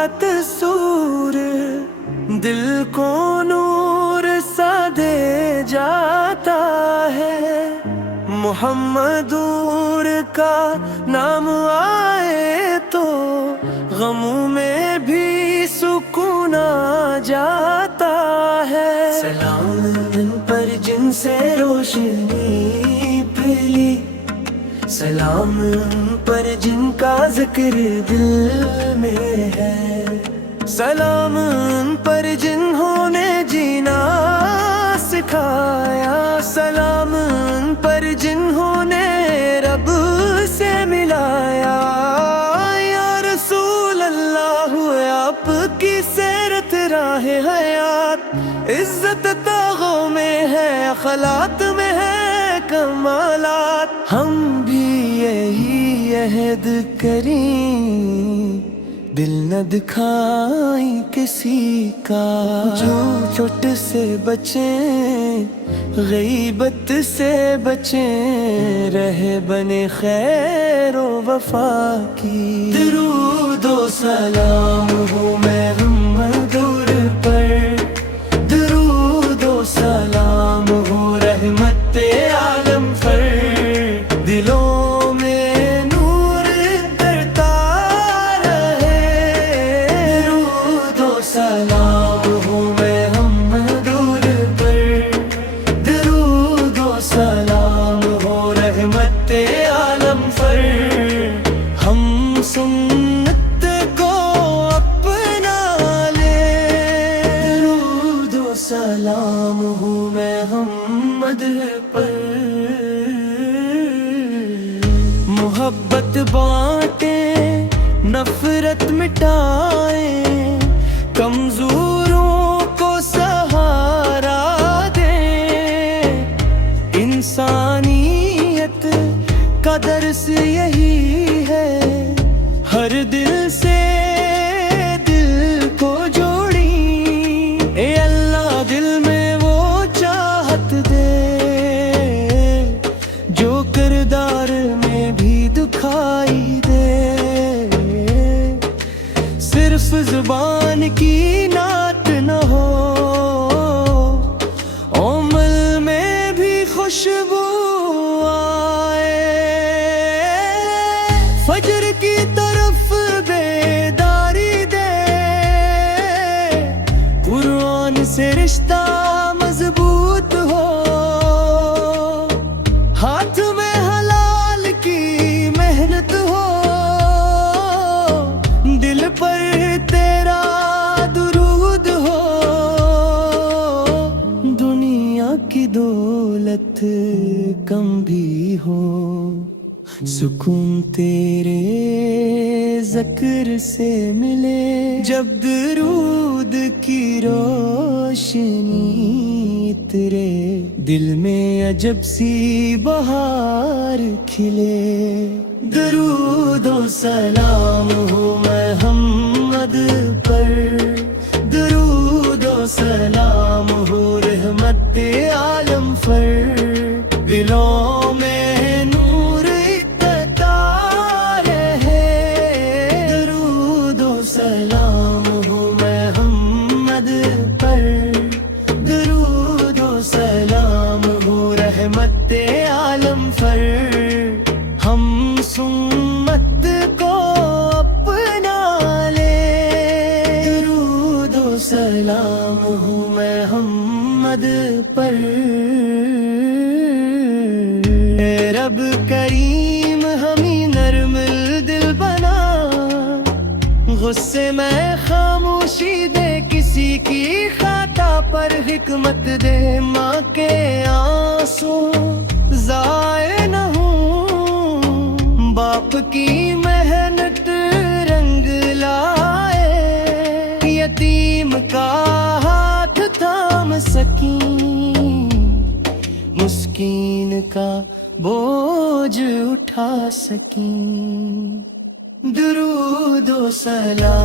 کا تصور دل کو نور سا دے جاتا ہے، محمد نور کا نام آئے تو غموں میں بھی سکون آ جاتا ہے۔ سلام ان پر جن سے روشنی پھیلی، سلام ان پر جن کا ذکر دل میں ہے، سلام ان پر جنہوں نے جینا سکھایا، سلام ان پر جنہوں نے رب سے ملایا۔ یا رسول اللہ آپ کی سیرت راہ حیات، عزت تاغوں میں ہے، اخلاق میں ہے کمالات۔ ہم بھی یہی عہد کریں، دل نہ دکھائیں کسی کا، جھوٹ چوٹ سے بچیں، غیبت سے بچیں، رہے بنے خیر و وفا کی۔ درود و سلام ہو محمد پر، درود و سلام ہو رحمت عالم پر، دلوں میں نور اترتا رہے۔ درود و سلام ہو محمد پر، درود و سلام ہو رحمت عالم پر۔ ہم سنت کو اپنا لے، درود و سلام ہو محمد پر۔ محبت بانٹیں، نفرت مٹائیں، کمزوروں کو سہارا دیں، انسانیت کا درس یہی ہے، ہر دل سے دل کو جوڑیں، اے اللہ دل میں وہ چاہت دے جو کردار میں بھی دکھائی دے، صرف زبان کی نعت نہ ہو، عمل میں بھی خوشبو آئے، فجر کی طرف بیداری دے، قرآن سے رشتہ مضبوط ہو، ہاتھ میں حلال کی محنت ہو، دل پر تیرا درود ہو، دنیا کی دولت کم بھی ہو، سکون تیرے ذکر سے ملے، جب درود کی روشنی اترے، دل میں عجب سی بہار کھلے۔ درود و سلام ہو محمد پر، درود و سلام ہو رحمت عالم پر، دلوں میں نور اترتا رہے۔ درود و سلام ہو محمد پر، درود و سلام ہو رحمت عالم پر۔ ہم سنت کو اپنا لے، درود و سلام ہو محمد پر۔ اے رب کریم ہمیں نرم دل بنا، غصے میں خاموشی دے، کسی کی خطا پر حکمت دے، ماں کے آنسو ضائع نہ ہوں، باپ کی محنت رنگ لائے، یتیم کا ہاتھ تھام سکیں، مسکین کا بوجھ اٹھا سکیں۔ درود و سلام